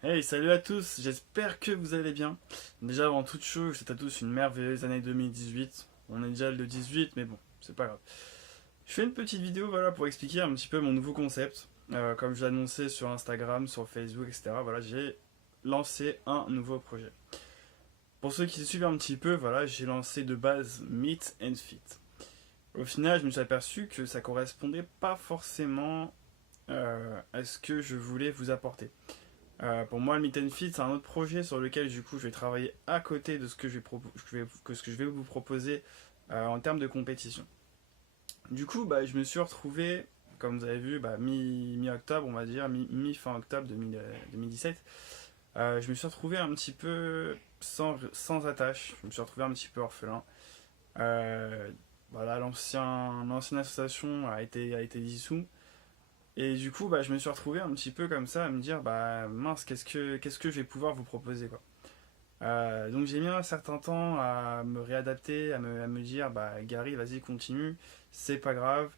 Hey, salut à tous, j'espère que vous allez bien. Déjà avant toute chose, je vous souhaite à tous une merveilleuse année 2018. On est déjà le 18, mais bon, c'est pas grave. Je fais une petite vidéo voilà, pour expliquer un petit peu mon nouveau concept. Comme je l'ai annoncé sur Instagram, sur Facebook, etc. Voilà, j'ai lancé un nouveau projet. Pour ceux qui suivent un petit peu, voilà, j'ai lancé de base Meet and Fit. Au final, je me suis aperçu que ça correspondait pas forcément à ce que je voulais vous apporter. Pour moi, le Meet and Fit, c'est un autre projet sur lequel du coup je vais travailler à côté de ce que ce que je vais vous proposer en termes de compétition. Du coup, je me suis retrouvé, comme vous avez vu, mi-octobre, on va dire, mi-fin octobre 2017. Je me suis retrouvé un petit peu sans attache, je me suis retrouvé un petit peu orphelin. Euh, voilà, l'ancienne association a été dissous. Et du coup, je me suis retrouvé un petit peu comme ça à me dire, mince, qu'est-ce que je vais pouvoir vous proposer, quoi. Donc j'ai mis un certain temps à me réadapter, à me dire, Gary, vas-y, continue, c'est pas grave.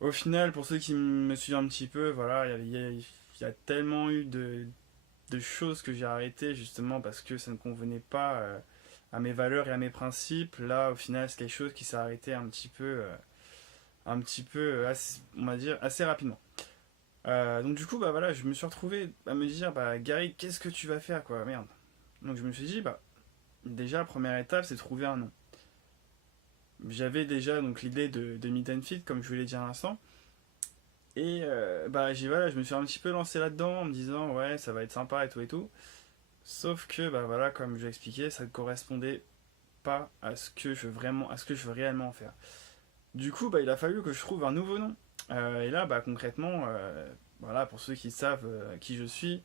Au final, pour ceux qui me suivent un petit peu, voilà, il y a tellement eu de choses que j'ai arrêtées justement parce que ça ne convenait pas à mes valeurs et à mes principes. Là, au final, c'est quelque chose qui s'est arrêté un petit peu, on va dire, assez rapidement. Donc du coup, voilà, je me suis retrouvé à me dire, Gary, qu'est-ce que tu vas faire, quoi, merde. Donc je me suis dit, déjà, la première étape, c'est trouver un nom. J'avais déjà donc l'idée de Meet and Fit, comme je vous l'ai dit à l'instant. Et voilà, je me suis un petit peu lancé là-dedans en me disant, ouais, ça va être sympa et tout et tout. Sauf que, voilà, comme je l'ai expliqué, ça ne correspondait pas à ce que je veux réellement faire. Du coup, il a fallu que je trouve un nouveau nom. Et là, concrètement, voilà, pour ceux qui savent qui je suis,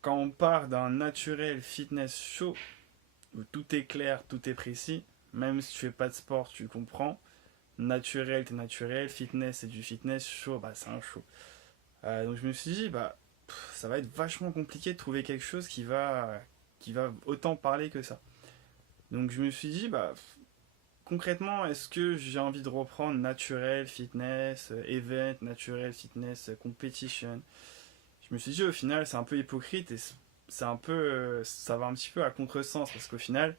quand on part d'un naturel fitness show où tout est clair, tout est précis, même si tu fais pas de sport, tu comprends. Naturel, t'es naturel, fitness, c'est du fitness, show, c'est un show. Donc je me suis dit, ça va être vachement compliqué de trouver quelque chose qui va autant parler que ça. Donc je me suis dit, concrètement, est-ce que j'ai envie de reprendre naturel, fitness, event, naturel, fitness, competition. Je me suis dit, au final, c'est un peu hypocrite et c'est un peu, ça va un petit peu à contresens parce qu'au final,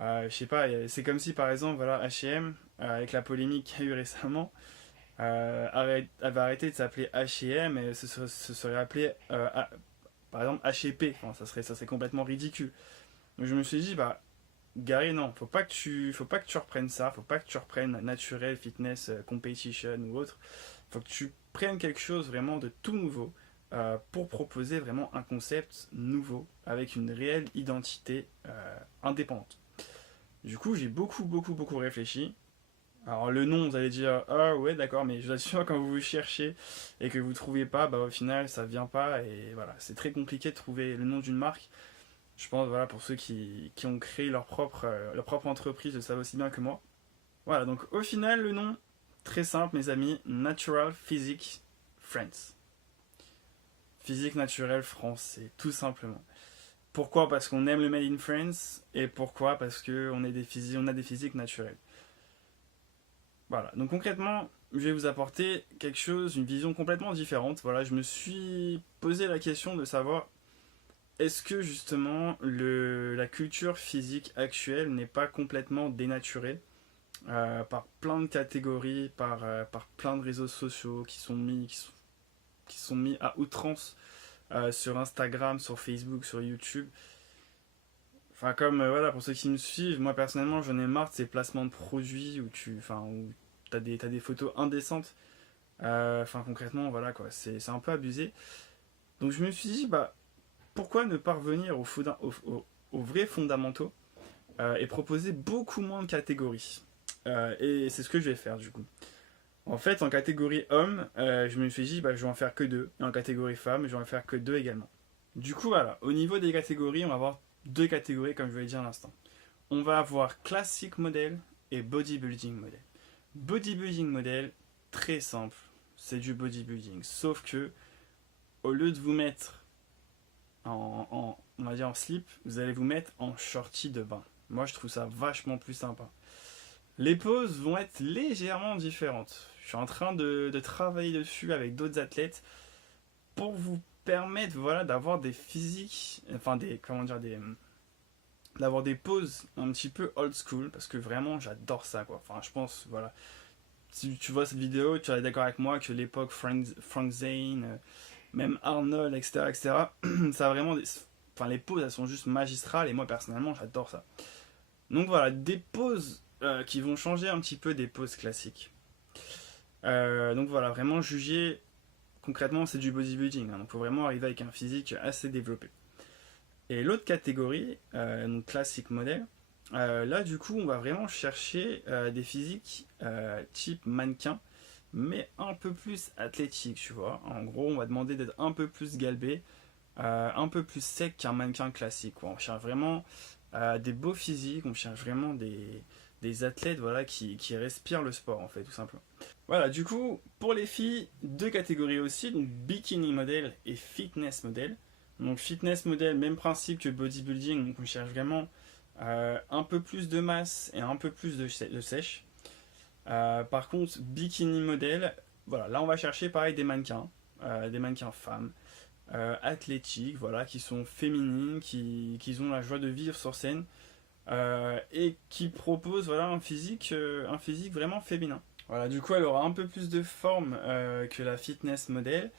je sais pas, c'est comme si par exemple, voilà, H&M, avec la polémique qu'il y a eu récemment, avait arrêté de s'appeler H&M et se serait appelé, par exemple, H&P. Enfin, ça serait complètement ridicule. Donc je me suis dit, Gary, non, faut pas que tu reprennes ça, faut pas que tu reprennes naturel, fitness, competition ou autre. Faut que tu prennes quelque chose vraiment de tout nouveau pour proposer vraiment un concept nouveau avec une réelle identité indépendante. Du coup, j'ai beaucoup, beaucoup, beaucoup réfléchi. Alors, le nom, vous allez dire, ah ouais, d'accord, mais je vous assure, quand vous cherchez et que vous ne trouvez pas, au final, ça vient pas. Et voilà, c'est très compliqué de trouver le nom d'une marque. Je pense, voilà, pour ceux qui ont créé leur propre entreprise, ils savent aussi bien que moi. Voilà, donc au final, le nom, très simple, mes amis, Natural Physique France. Physique naturelle français, tout simplement. Pourquoi? Parce qu'on aime le Made in France, et pourquoi? Parce qu'on on a des physiques naturelles. Voilà, donc concrètement, je vais vous apporter quelque chose, une vision complètement différente. Voilà, je me suis posé la question de savoir est-ce que justement la culture physique actuelle n'est pas complètement dénaturée par plein de catégories, par plein de réseaux sociaux qui sont mis à outrance sur Instagram, sur Facebook, sur YouTube. Enfin, comme voilà, pour ceux qui me suivent, moi personnellement, j'en ai marre de ces placements de produits où t'as des photos indécentes. Enfin, concrètement, voilà quoi, c'est un peu abusé. Donc, je me suis dit, pourquoi ne pas revenir aux vrais fondamentaux et proposer beaucoup moins de catégories. Et c'est ce que je vais faire du coup. En fait, en catégorie homme, je me suis dit, je vais en faire que deux. Et en catégorie femme, je vais en faire que deux également. Du coup, voilà, au niveau des catégories, on va avoir deux catégories, comme je vous l'ai dit à l'instant. On va avoir classic model et bodybuilding model. Bodybuilding model, très simple, c'est du bodybuilding. Sauf que, au lieu de vous mettre on va dire en slip, vous allez vous mettre en shorty de bain. Moi, je trouve ça vachement plus sympa. Les poses vont être légèrement différentes. Je suis en train de travailler dessus avec d'autres athlètes pour vous permettent voilà, d'avoir des physiques, enfin des, comment dire, d'avoir des poses un petit peu old school, parce que vraiment j'adore ça quoi. Enfin je pense, voilà, si tu vois cette vidéo, tu es d'accord avec moi que l'époque Frank Zane, même Arnold, etc., etc., ça a vraiment enfin les poses elles sont juste magistrales et moi personnellement j'adore ça. Donc voilà, des poses qui vont changer un petit peu des poses classiques. Donc voilà, vraiment juger concrètement c'est du bodybuilding, hein, donc il faut vraiment arriver avec un physique assez développé. Et l'autre catégorie, donc classique modèle, là du coup on va vraiment chercher des physiques type mannequin, mais un peu plus athlétique, tu vois. En gros on va demander d'être un peu plus galbé, un peu plus sec qu'un mannequin classique, quoi. On cherche vraiment des beaux physiques, on cherche vraiment des athlètes voilà, qui respirent le sport en fait tout simplement. Voilà, du coup, pour les filles, deux catégories aussi, donc bikini modèle et fitness modèle. Donc fitness modèle, même principe que bodybuilding, donc on cherche vraiment un peu plus de masse et un peu plus de sèche. Par contre, bikini modèle, voilà, là on va chercher pareil des mannequins femmes, athlétiques, voilà, qui sont féminines, qui ont la joie de vivre sur scène et qui proposent voilà, un physique vraiment féminin. Voilà, du coup, elle aura un peu plus de forme que la fitness model,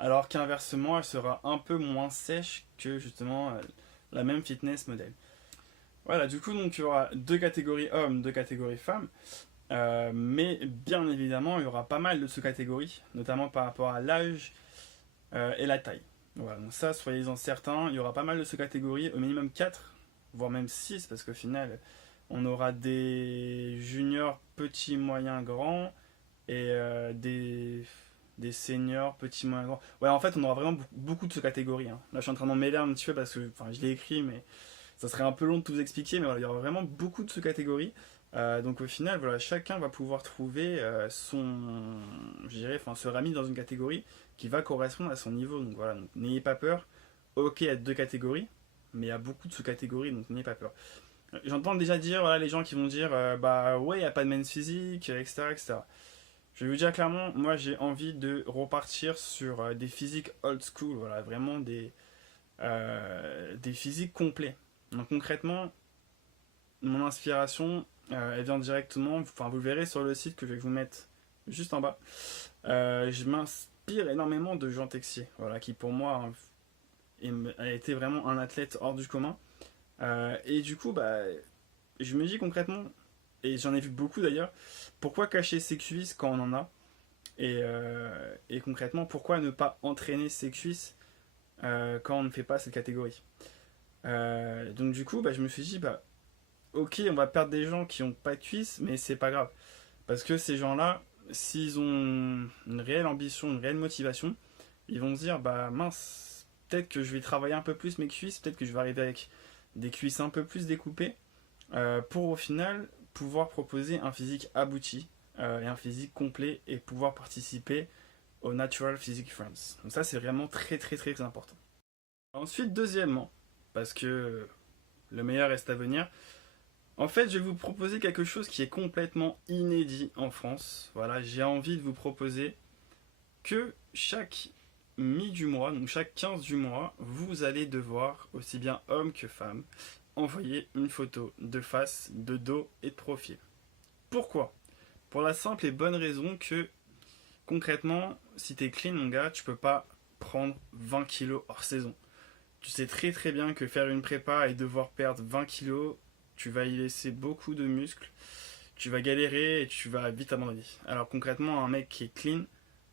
alors qu'inversement, elle sera un peu moins sèche que justement la même fitness model. Voilà, du coup, donc il y aura deux catégories hommes, deux catégories femmes, mais bien évidemment, il y aura pas mal de sous-catégories, notamment par rapport à l'âge et la taille. Voilà, donc ça, soyez-en certains, il y aura pas mal de sous-catégories, au minimum 4, voire même 6, parce qu'au final, on aura des juniors petits, moyens, grands et des seniors petits, moyens, grands. Ouais, en fait, on aura vraiment beaucoup de sous-catégories, hein. Là, je suis en train d'en mêler un petit peu parce que je l'ai écrit, mais ça serait un peu long de tout vous expliquer. Mais voilà, il y aura vraiment beaucoup de sous-catégories. Donc au final, voilà, chacun va pouvoir trouver je dirais, sera mis dans une catégorie qui va correspondre à son niveau. Donc voilà, donc, n'ayez pas peur. Ok, il y a deux catégories, mais il y a beaucoup de sous-catégories, donc n'ayez pas peur. J'entends déjà dire, voilà, les gens qui vont dire, bah ouais, il n'y a pas de men's physique, etc., etc. Je vais vous dire clairement, moi j'ai envie de repartir sur des physiques old school, voilà, vraiment des physiques complets. Donc concrètement, mon inspiration, elle vient directement, enfin vous le verrez sur le site que je vais vous mettre juste en bas. Je m'inspire énormément de Jean Texier, voilà, qui pour moi a été vraiment un athlète hors du commun. Et du coup, bah, je me dis concrètement, et j'en ai vu beaucoup d'ailleurs, pourquoi cacher ses cuisses quand on en a et concrètement, pourquoi ne pas entraîner ses cuisses quand on ne fait pas cette catégorie. Donc du coup, bah, je me suis dit, bah, ok, on va perdre des gens qui n'ont pas de cuisses, mais c'est pas grave. Parce que ces gens-là, s'ils ont une réelle ambition, une réelle motivation, ils vont se dire, bah mince, peut-être que je vais travailler un peu plus mes cuisses, peut-être que je vais arriver avec des cuisses un peu plus découpées, pour au final pouvoir proposer un physique abouti et un physique complet et pouvoir participer au Natural Physique France. Donc ça c'est vraiment très très très important. Ensuite, deuxièmement, parce que le meilleur reste à venir, en fait je vais vous proposer quelque chose qui est complètement inédit en France. Voilà, j'ai envie de vous proposer que chaque mi du mois, donc chaque 15 du mois, vous allez devoir, aussi bien homme que femme, envoyer une photo de face, de dos et de profil. Pourquoi? Pour la simple et bonne raison que concrètement, si t'es clean mon gars, tu peux pas prendre 20 kilos hors saison. Tu sais très très bien que faire une prépa et devoir perdre 20 kilos, tu vas y laisser beaucoup de muscles, tu vas galérer et tu vas vite abandonner. Alors concrètement, un mec qui est clean,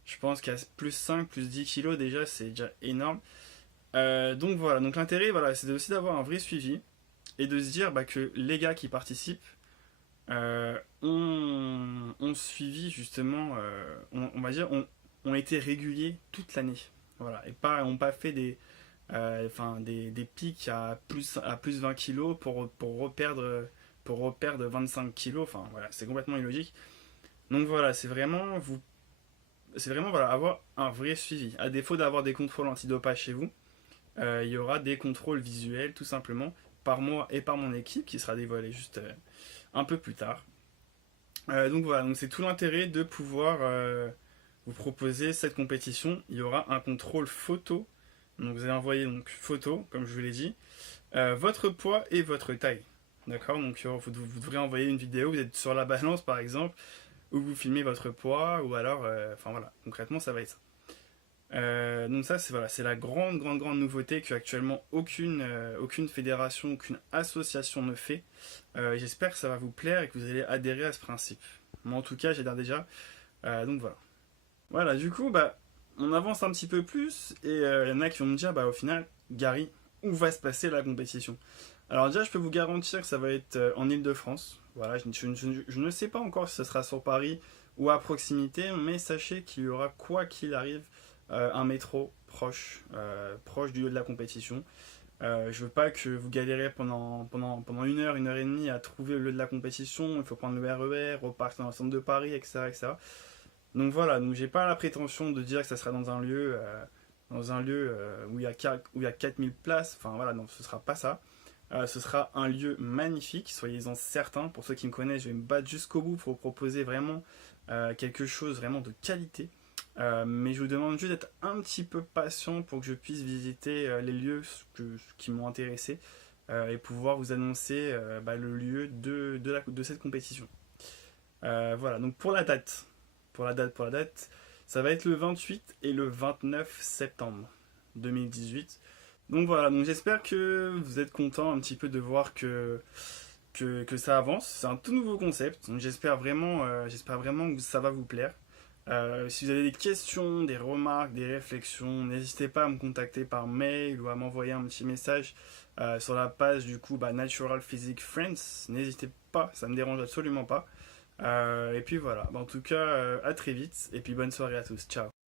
je pense qu'à plus 5, plus 10 kilos déjà, c'est déjà énorme. Donc voilà, donc l'intérêt, voilà, c'est aussi d'avoir un vrai suivi et de se dire bah, que les gars qui participent ont suivi justement, on va dire, ont été réguliers toute l'année. Voilà, et pas, ont pas fait des pics à plus 20 kilos pour reperdre 25 kilos. Enfin voilà, c'est complètement illogique. Donc voilà, c'est vraiment voilà, avoir un vrai suivi. À défaut d'avoir des contrôles antidopage chez vous, il y aura des contrôles visuels tout simplement par moi et par mon équipe qui sera dévoilée juste un peu plus tard. Donc voilà, donc c'est tout l'intérêt de pouvoir vous proposer cette compétition. Il y aura un contrôle photo Donc vous allez envoyer donc photo, comme je vous l'ai dit, votre poids et votre taille. D'accord. Donc vous devrez envoyer une vidéo, vous êtes sur la balance par exemple, où vous filmez votre poids, ou alors, enfin voilà, concrètement ça va être ça. Donc ça c'est voilà, c'est la grande nouveauté que actuellement aucune fédération, aucune association ne fait. J'espère que ça va vous plaire et que vous allez adhérer à ce principe. Moi en tout cas j'adhère déjà. Donc voilà. Voilà, du coup bah on avance un petit peu plus et il y en a qui vont me dire bah au final Gary, où va se passer la compétition? Alors déjà je peux vous garantir que ça va être en Île-de-France. Voilà, je ne sais pas encore si ce sera sur Paris ou à proximité, mais sachez qu'il y aura quoi qu'il arrive un métro proche du lieu de la compétition. Je veux pas que vous galérez pendant une heure et demie à trouver le lieu de la compétition. Il faut prendre le RER, repartir dans le centre de Paris, etc. etc. Donc voilà, donc j'ai pas la prétention de dire que ça sera dans un lieu où il y a 4000 places. Enfin voilà, non, ce sera pas ça. Ce sera un lieu magnifique, soyez-en certains. Pour ceux qui me connaissent, je vais me battre jusqu'au bout pour vous proposer vraiment quelque chose vraiment de qualité. Mais je vous demande juste d'être un petit peu patient pour que je puisse visiter les lieux qui m'ont intéressé et pouvoir vous annoncer le lieu de cette compétition. Voilà, donc pour la date, ça va être le 28 et le 29 septembre 2018. Donc voilà, donc j'espère que vous êtes contents un petit peu de voir que ça avance. C'est un tout nouveau concept, donc j'espère vraiment que ça va vous plaire. Si vous avez des questions, des remarques, des réflexions, n'hésitez pas à me contacter par mail ou à m'envoyer un petit message sur la page du coup Natural Physique Friends. N'hésitez pas, ça me dérange absolument pas. Et puis voilà, en tout cas, à très vite et puis bonne soirée à tous. Ciao.